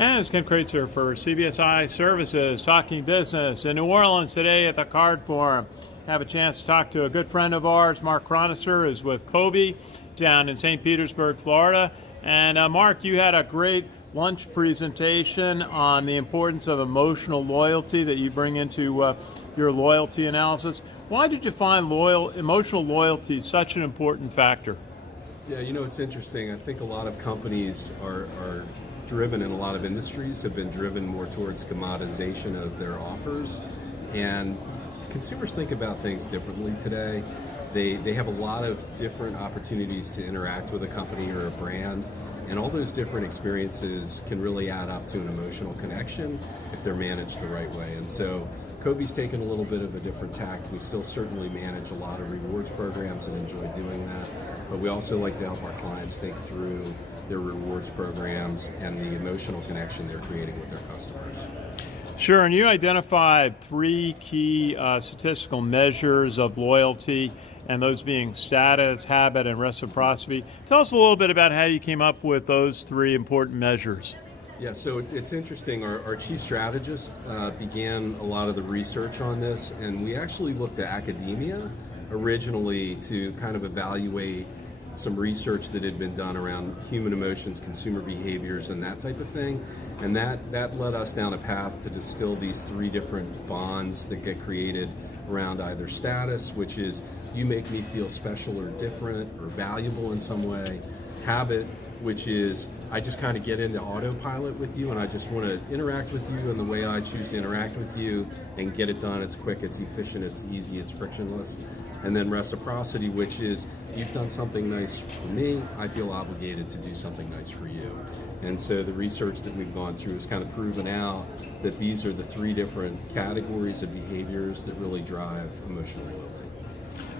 And it's Ken Kraetzer for CBSI Services, talking business in New Orleans today at the Card Forum. Have a chance to talk to a good friend of ours, Mark Chronister, who's with Kobe down in St. Petersburg, Florida. And Mark, you had a great lunch presentation on the importance of emotional loyalty that you bring into your loyalty analysis. Why did you find emotional loyalty such an important factor? Yeah, it's interesting. I think a lot of companies are driven, in a lot of industries have been driven more towards commoditization of their offers, and consumers think about things differently today. They have a lot of different opportunities to interact with a company or a brand, and all those different experiences can really add up to an emotional connection if they're managed the right way. And so Kobe's taken a little bit of a different tack. We still certainly manage a lot of rewards programs and enjoy doing that, but we also like to help our clients think through their rewards programs and the emotional connection they're creating with their customers. Sure, and you identified three key statistical measures of loyalty, and those being status, habit, and reciprocity. Tell us a little bit about how you came up with those three important measures. Yeah, so it's interesting. Our chief strategist began a lot of the research on this, and we actually looked at academia originally to kind of evaluate some research that had been done around human emotions, consumer behaviors, and that type of thing. And that led us down a path to distill these three different bonds that get created around either status, which is you make me feel special or different or valuable in some way; habit, which is I just kind of get into autopilot with you and I just want to interact with you in the way I choose to interact with you and get it done. It's quick, it's efficient, it's easy, it's frictionless. And then reciprocity, which is you've done something nice for me, I feel obligated to do something nice for you. And so the research that we've gone through has kind of proven out that these are the three different categories of behaviors that really drive emotional loyalty.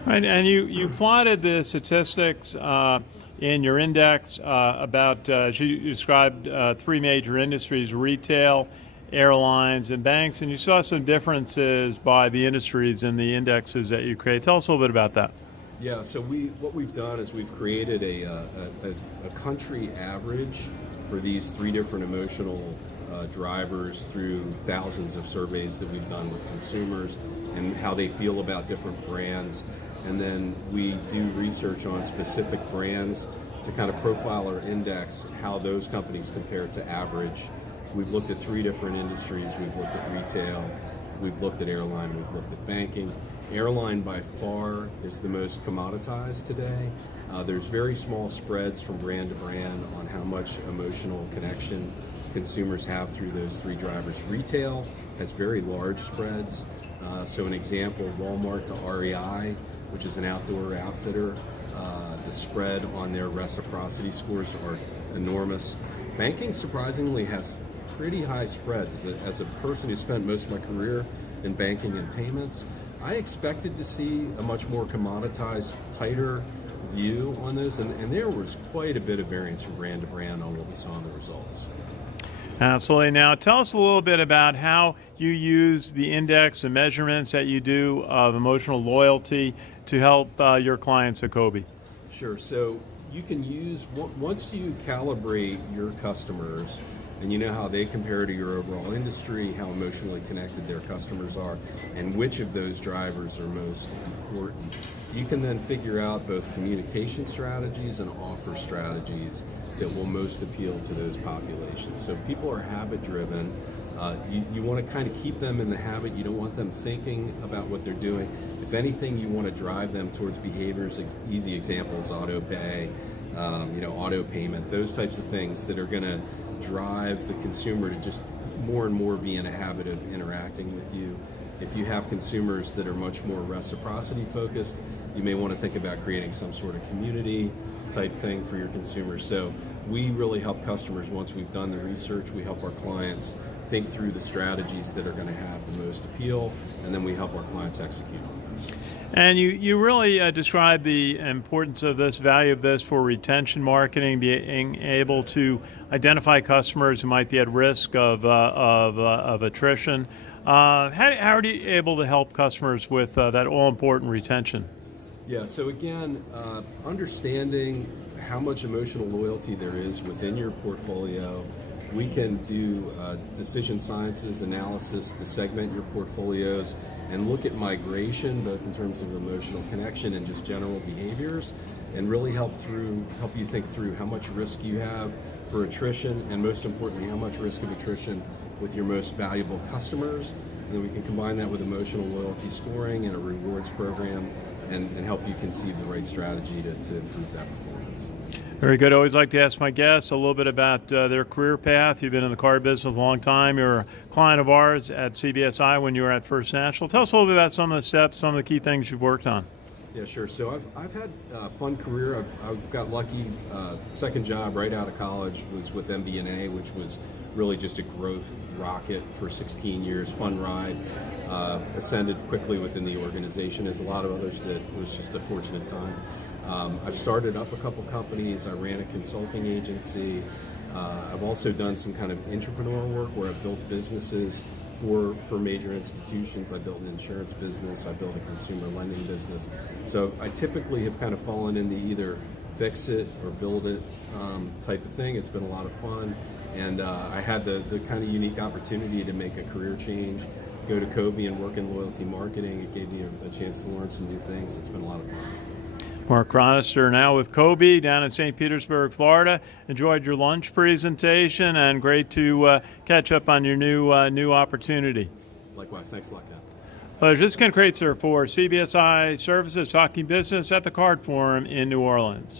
Right, and you plotted the statistics in your index about, as you described, three major industries: retail, airlines, and banks, and you saw some differences by the industries in the indexes that you create. Tell us a little bit about that. Yeah, so what we've done is we've created a country average for these three different emotional drivers through thousands of surveys that we've done with consumers and how they feel about different brands. And then we do research on specific brands to kind of profile or index how those companies compare to average. We've looked at three different industries. We've looked at retail, we've looked at airline, we've looked at banking. Airline by far is the most commoditized today. There's very small spreads from brand to brand on how much emotional connection consumers have through those three drivers. Retail has very large spreads. So an example, Walmart to REI, which is an outdoor outfitter, the spread on their reciprocity scores are enormous. Banking surprisingly has pretty high spreads. As a person who spent most of my career in banking and payments, I expected to see a much more commoditized, tighter view on those, and there was quite a bit of variance from brand to brand on what we saw in the results. Absolutely. Now, tell us a little bit about how you use the index and measurements that you do of emotional loyalty to help your clients at Kobe. Sure. So you can use, once you calibrate your customers and you know how they compare to your overall industry, how emotionally connected their customers are, and which of those drivers are most important, you can then figure out both communication strategies and offer strategies that will most appeal to those populations. So people are habit driven. You want to kind of keep them in the habit. You don't want them thinking about what they're doing. If anything, you want to drive them towards behaviors. Easy examples: auto pay, auto payment, those types of things that are going to drive the consumer to just more and more be in a habit of interacting with you. If you have consumers that are much more reciprocity focused, you may want to think about creating some sort of community type thing for your consumers. So we really help customers. Once we've done the research, we help our clients think through the strategies that are going to have the most appeal, and then we help our clients execute on this. And you really describe the importance of this, value of this for retention marketing, being able to identify customers who might be at risk of attrition. How are you able to help customers with that all-important retention? Yeah, so again, understanding how much emotional loyalty there is within your portfolio we can do decision sciences analysis to segment your portfolios and look at migration, both in terms of emotional connection and just general behaviors, and really help you think through how much risk you have for attrition, and most importantly, how much risk of attrition with your most valuable customers. And then we can combine that with emotional loyalty scoring and a rewards program, and help you conceive the right strategy to improve that performance. Very good. I always like to ask my guests a little bit about their career path. You've been in the card business a long time. You're a client of ours at CBSI when you were at First National. Tell us a little bit about some of the steps, some of the key things you've worked on. Yeah, sure. So I've had a fun career. I've got lucky. Second job right out of college was with MBNA, which was really just a growth rocket for 16 years. Fun ride. Ascended quickly within the organization, as a lot of others did. It was just a fortunate time. I've started up a couple companies. I ran a consulting agency. I've also done some kind of entrepreneurial work where I've built businesses for major institutions. I built an insurance business. I built a consumer lending business. So I typically have kind of fallen into either fix it or build it type of thing. It's been a lot of fun. And I had the kind of unique opportunity to make a career change, go to Kobe and work in loyalty marketing. It gave me a chance to learn some new things. It's been a lot of fun. Mark Chronister now with Kobe down in St. Petersburg, Florida. Enjoyed your lunch presentation, and great to catch up on your new opportunity. Likewise. Thanks a lot, Ken. Pleasure. This is Ken Kraetzer for CBSI Services, talking business at the Card Forum in New Orleans.